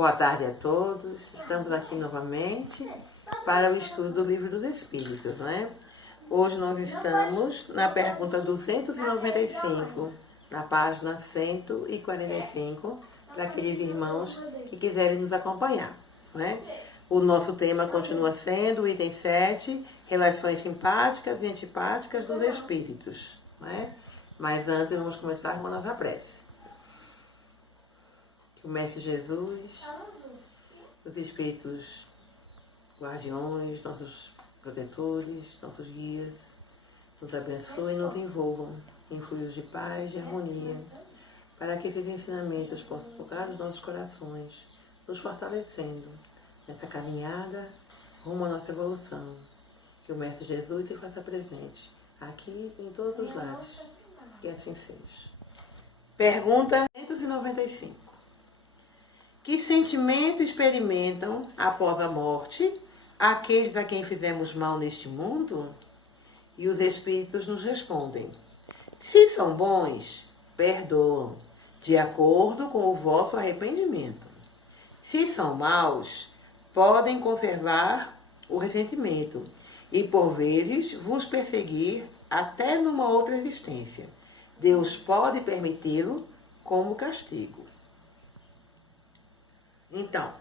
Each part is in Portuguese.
Boa tarde a todos. Estamos aqui novamente para o estudo do Livro dos Espíritos, não é? Hoje nós estamos na pergunta 295, na página 145, para aqueles irmãos que quiserem nos acompanhar, não é? O nosso tema continua sendo o item 7, relações simpáticas e antipáticas dos espíritos, não é? Mas antes vamos começar com a nossa prece. Que o Mestre Jesus, os espíritos guardiões, nossos protetores, nossos guias, nos abençoem e nos envolvam em fluidos de paz e harmonia, para que esses ensinamentos possam tocar os nossos corações, nos fortalecendo nessa caminhada rumo à nossa evolução. Que o Mestre Jesus se faça presente aqui em todos os lares. E assim seja. Pergunta 195. Que sentimento experimentam após a morte aqueles a quem fizemos mal neste mundo? E os espíritos nos respondem: se são bons, perdoam, de acordo com o vosso arrependimento. Se são maus, podem conservar o ressentimento e, por vezes, vos perseguir até numa outra existência. Deus pode permiti-lo como castigo. Então,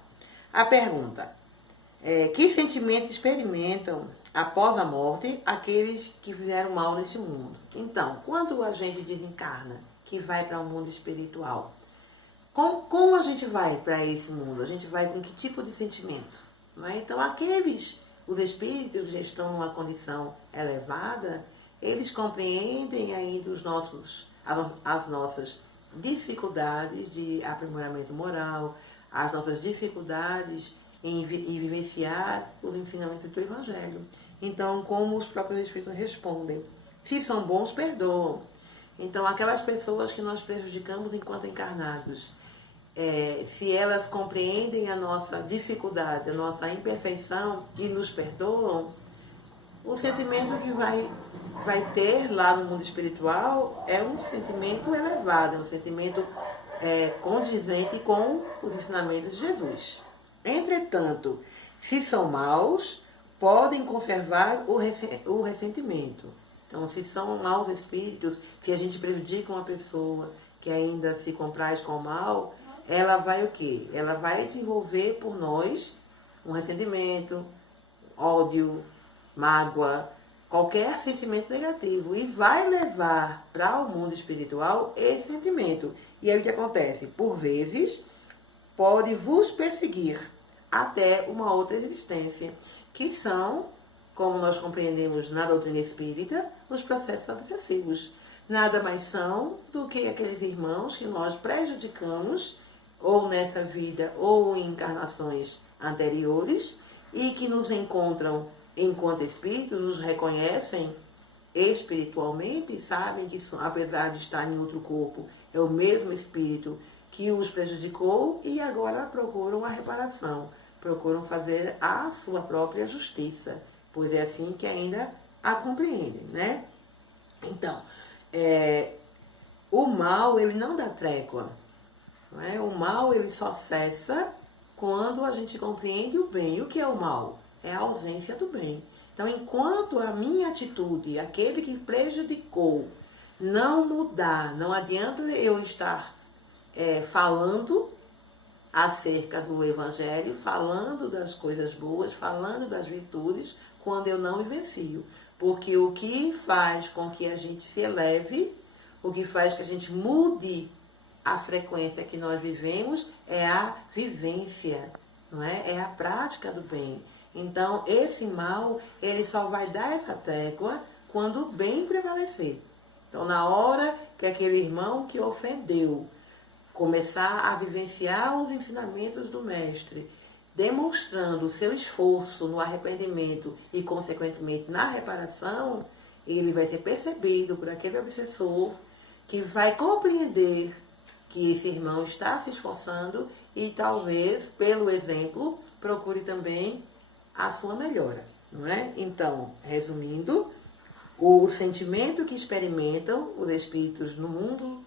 a pergunta é: que sentimento experimentam após a morte aqueles que fizeram mal neste mundo? Então, quando a gente desencarna, que vai para o mundo espiritual, como a gente vai para esse mundo? A gente vai com que tipo de sentimento? Não é? Então, os espíritos que já estão numa condição elevada, eles compreendem ainda as nossas dificuldades de aprimoramento moral, as nossas dificuldades em vivenciar os ensinamentos do Evangelho. Então, como os próprios Espíritos respondem: se são bons, perdoam. Então, aquelas pessoas que nós prejudicamos enquanto encarnados, se elas compreendem a nossa dificuldade, a nossa imperfeição e nos perdoam, o sentimento que vai ter lá no mundo espiritual é um sentimento elevado, é um sentimento condizente com os ensinamentos de Jesus. Entretanto, se são maus, podem conservar o ressentimento. Então, se são maus espíritos, se a gente prejudica uma pessoa que ainda se compraz com o mal, ela vai o quê? Ela vai desenvolver por nós um ressentimento, ódio, mágoa, qualquer sentimento negativo, e vai levar para o mundo espiritual esse sentimento. E aí o que acontece? Por vezes, pode vos perseguir até uma outra existência, que são, como nós compreendemos na doutrina espírita, os processos obsessivos. Nada mais são do que aqueles irmãos que nós prejudicamos, ou nessa vida, ou em encarnações anteriores, e que nos encontram enquanto espíritos, nos reconhecem espiritualmente e sabem que, apesar de estar em outro corpo, é o mesmo espírito que os prejudicou e agora procuram a reparação, procuram fazer a sua própria justiça, pois é assim que ainda a compreendem, né? Então, o mal, ele não dá trégua, não é? O mal, ele só cessa quando a gente compreende o bem. E o que é o mal? É a ausência do bem. Então, enquanto a minha atitude, aquele que prejudicou, não mudar, não adianta eu estar falando acerca do Evangelho, falando das coisas boas, falando das virtudes, quando eu não vivencio. Porque o que faz com que a gente se eleve, o que faz que a gente mude a frequência que nós vivemos é a vivência, não é? É a prática do bem. Então, esse mal, ele só vai dar essa trégua quando o bem prevalecer. Então, na hora que aquele irmão que ofendeu começar a vivenciar os ensinamentos do Mestre, demonstrando o seu esforço no arrependimento e, consequentemente, na reparação, ele vai ser percebido por aquele obsessor que vai compreender que esse irmão está se esforçando e, talvez, pelo exemplo, procure também a sua melhora, não é? Então, resumindo, o sentimento que experimentam os espíritos no mundo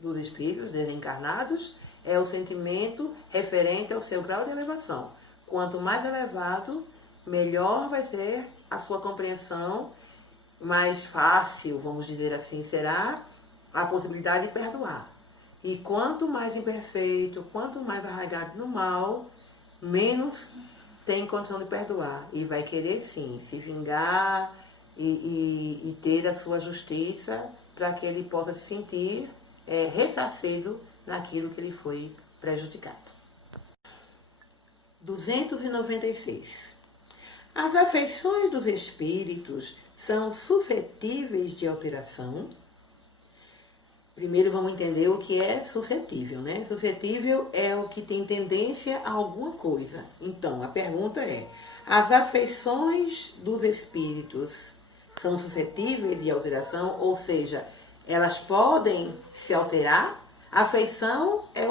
dos espíritos desencarnados é o sentimento referente ao seu grau de elevação. Quanto mais elevado, melhor vai ser a sua compreensão, mais fácil, vamos dizer assim, será a possibilidade de perdoar. E quanto mais imperfeito, quanto mais arraigado no mal, menos tem condição de perdoar. E vai querer, sim, se vingar e ter a sua justiça para que ele possa se sentir ressarcido naquilo que ele foi prejudicado. 296. As afeições dos espíritos são suscetíveis de alteração? Primeiro vamos entender o que é suscetível, né? Suscetível é o que tem tendência a alguma coisa. Então, a pergunta é, as afeições dos espíritos são suscetíveis de alteração? Ou seja, elas podem se alterar? A afeição é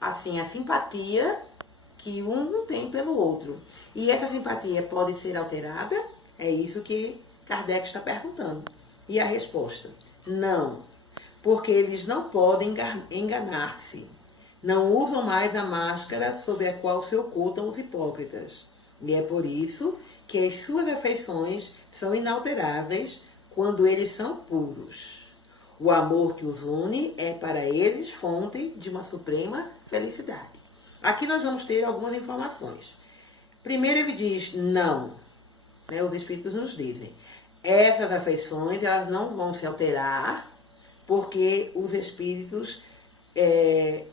assim, a simpatia que um tem pelo outro. E essa simpatia pode ser alterada? É isso que Kardec está perguntando. E a resposta? Não, porque eles não podem enganar-se. Não usam mais a máscara sob a qual se ocultam os hipócritas. E é por isso que as suas afeições são inalteráveis quando eles são puros. O amor que os une é para eles fonte de uma suprema felicidade. Aqui nós vamos ter algumas informações. Primeiro ele diz não, né? Os espíritos nos dizem, essas afeições elas não vão se alterar porque os espíritos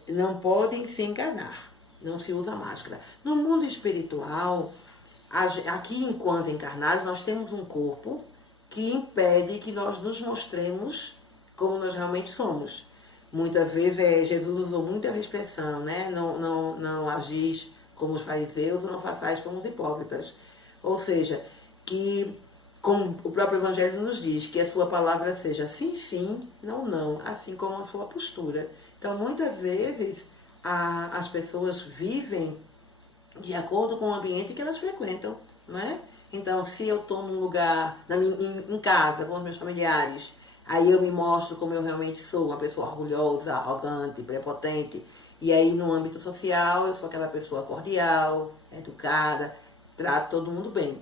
não podem se enganar, não se usa máscara. No mundo espiritual, aqui enquanto encarnados, nós temos um corpo que impede que nós nos mostremos como nós realmente somos. Muitas vezes Jesus usou muito essa expressão, né? Não agis como os fariseus ou não façais como os hipócritas. Ou seja, que, como o próprio Evangelho nos diz, que a sua palavra seja sim, sim, não, não, assim como a sua postura. Então, muitas vezes, as pessoas vivem de acordo com o ambiente que elas frequentam, não é? Então, se eu estou num lugar, em casa, com os meus familiares, aí eu me mostro como eu realmente sou, uma pessoa orgulhosa, arrogante, prepotente. E aí, no âmbito social, eu sou aquela pessoa cordial, educada, trato todo mundo bem.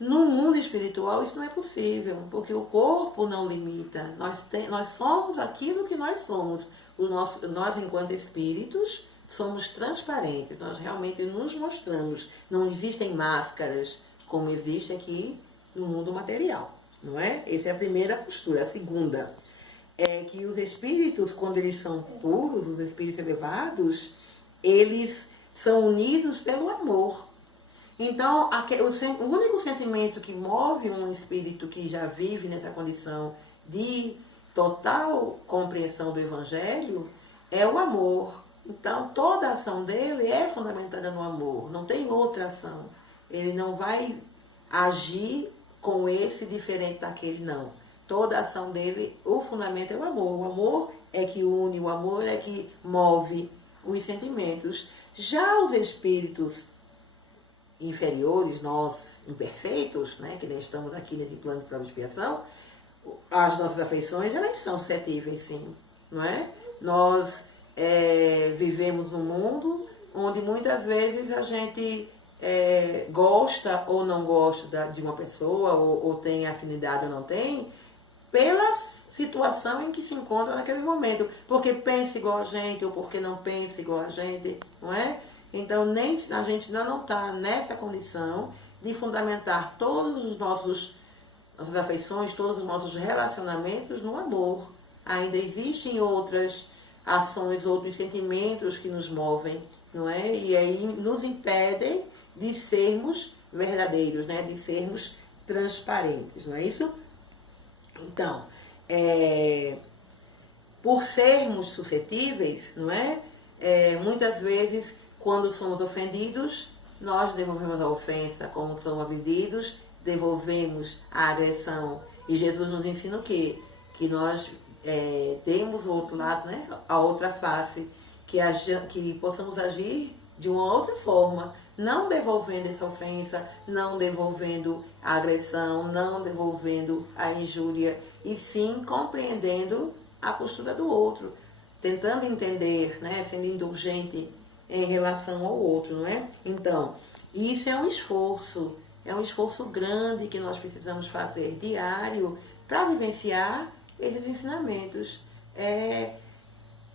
No mundo espiritual, isso não é possível, porque o corpo não limita. Nós somos aquilo que nós somos. Nós, enquanto espíritos, somos transparentes. Nós realmente nos mostramos. Não existem máscaras, como existe aqui no mundo material. Não é? Essa é a primeira postura. A segunda é que os espíritos, quando eles são puros, os espíritos elevados, eles são unidos pelo amor. Então, o único sentimento que move um espírito que já vive nessa condição de total compreensão do Evangelho é o amor. Então, toda a ação dele é fundamentada no amor, não tem outra ação. Ele não vai agir com esse diferente daquele, não. Toda a ação dele, o fundamento é o amor. O amor é que une, o amor é que move os sentimentos. Já os espíritos inferiores, nós imperfeitos, né, que nem estamos aqui nesse plano de prova e expiação, as nossas afeições, elas são suscetíveis, sim, não é? Nós vivemos num mundo onde muitas vezes a gente gosta ou não gosta de uma pessoa, ou tem afinidade ou não tem, pela situação em que se encontra naquele momento, porque pensa igual a gente ou porque não pensa igual a gente, não é? Então, a gente ainda não está nessa condição de fundamentar todas as nossas afeições, todos os nossos relacionamentos no amor. Ainda existem outras ações, outros sentimentos que nos movem, não é? E aí nos impedem de sermos verdadeiros, né? De sermos transparentes, não é isso? Então, por sermos suscetíveis, não é? Muitas vezes, quando somos ofendidos, nós devolvemos a ofensa. Como somos agredidos, devolvemos a agressão. E Jesus nos ensina o quê? Que nós temos o outro lado, né? A outra face, que possamos agir de uma outra forma, não devolvendo essa ofensa, não devolvendo a agressão, não devolvendo a injúria, e sim compreendendo a postura do outro. tentando entender, né, sendo indulgente em relação ao outro, não é? Então, isso é um esforço grande que nós precisamos fazer diário para vivenciar esses ensinamentos.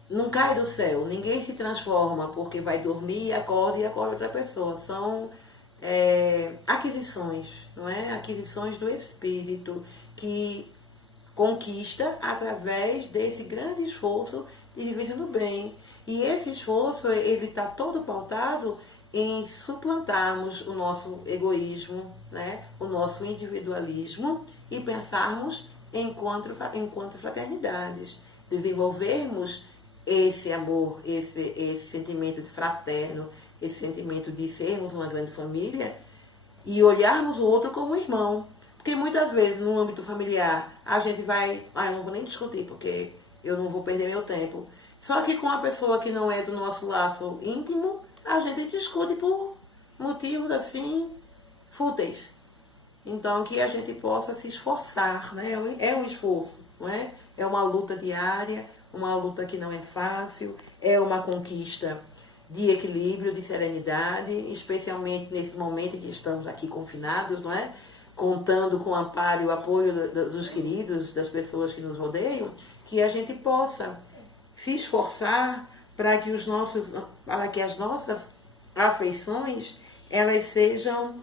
Não cai do céu, ninguém se transforma porque vai dormir e acorda outra pessoa. São aquisições, não é? Aquisições do espírito que conquista através desse grande esforço de viver no bem. E esse esforço, ele está todo pautado em suplantarmos o nosso egoísmo, né? O nosso individualismo e pensarmos enquanto fraternidades, desenvolvermos esse amor, esse sentimento de fraterno, esse sentimento de sermos uma grande família e olharmos o outro como irmão. Porque muitas vezes no âmbito familiar a gente vai, eu não vou nem discutir porque eu não vou perder meu tempo. Só que com a pessoa que não é do nosso laço íntimo, a gente discute por motivos assim fúteis. Então que a gente possa se esforçar, né? É um esforço, não é? É uma luta diária, uma luta que não é fácil, é uma conquista de equilíbrio, de serenidade, especialmente nesse momento em que estamos aqui confinados, não é? Contando com o amparo e o apoio dos queridos, das pessoas que nos rodeiam, que a gente possa se esforçar para que as nossas afeições elas sejam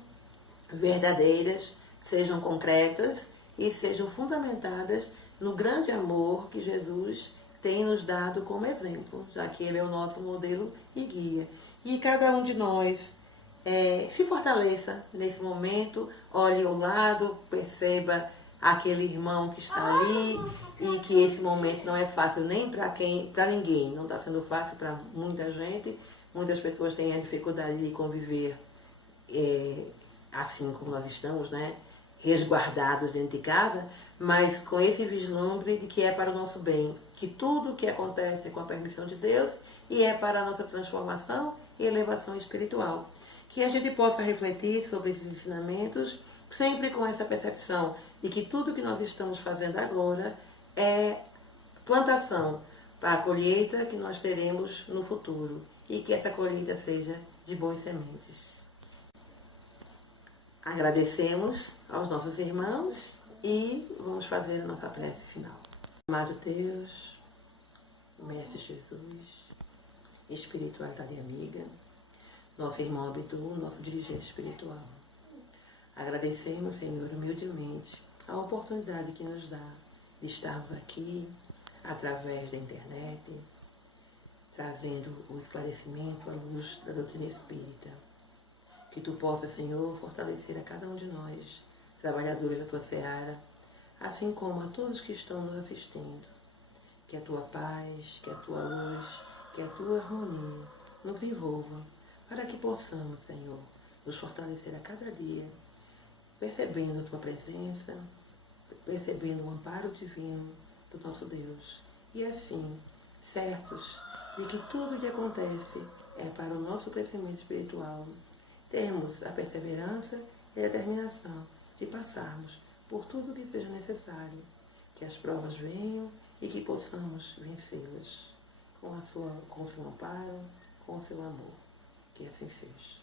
verdadeiras, sejam concretas e sejam fundamentadas no grande amor que Jesus tem nos dado como exemplo, já que Ele é o nosso modelo e guia. E cada um de nós se fortaleça nesse momento, olhe ao lado, perceba aquele irmão que está ali e que esse momento não é fácil nem para ninguém, não está sendo fácil para muita gente. Muitas pessoas têm a dificuldade de conviver assim como nós estamos, né? Resguardados dentro de casa, mas com esse vislumbre de que é para o nosso bem, que tudo o que acontece é com a permissão de Deus e é para a nossa transformação e elevação espiritual. Que a gente possa refletir sobre esses ensinamentos, sempre com essa percepção de que tudo que nós estamos fazendo agora é plantação para a colheita que nós teremos no futuro e que essa colheita seja de boas sementes. Agradecemos aos nossos irmãos e vamos fazer a nossa prece final. Amado Deus, Mestre Jesus, espiritualidade amiga, nosso irmão Abdu, nosso dirigente espiritual. Agradecemos, Senhor, humildemente a oportunidade que nos dá de estarmos aqui através da internet, trazendo o esclarecimento à luz da doutrina espírita. Que Tu possa, Senhor, fortalecer a cada um de nós, trabalhadores da Tua seara, assim como a todos que estão nos assistindo. Que a Tua paz, que a Tua luz, que a Tua harmonia nos envolva, para que possamos, Senhor, nos fortalecer a cada dia, percebendo a Tua presença, percebendo o amparo divino do nosso Deus. E assim, certos de que tudo que acontece é para o nosso crescimento espiritual, termos a perseverança e a determinação de passarmos por tudo que seja necessário, que as provas venham e que possamos vencê-las com o seu amparo, com o seu amor. Que assim seja.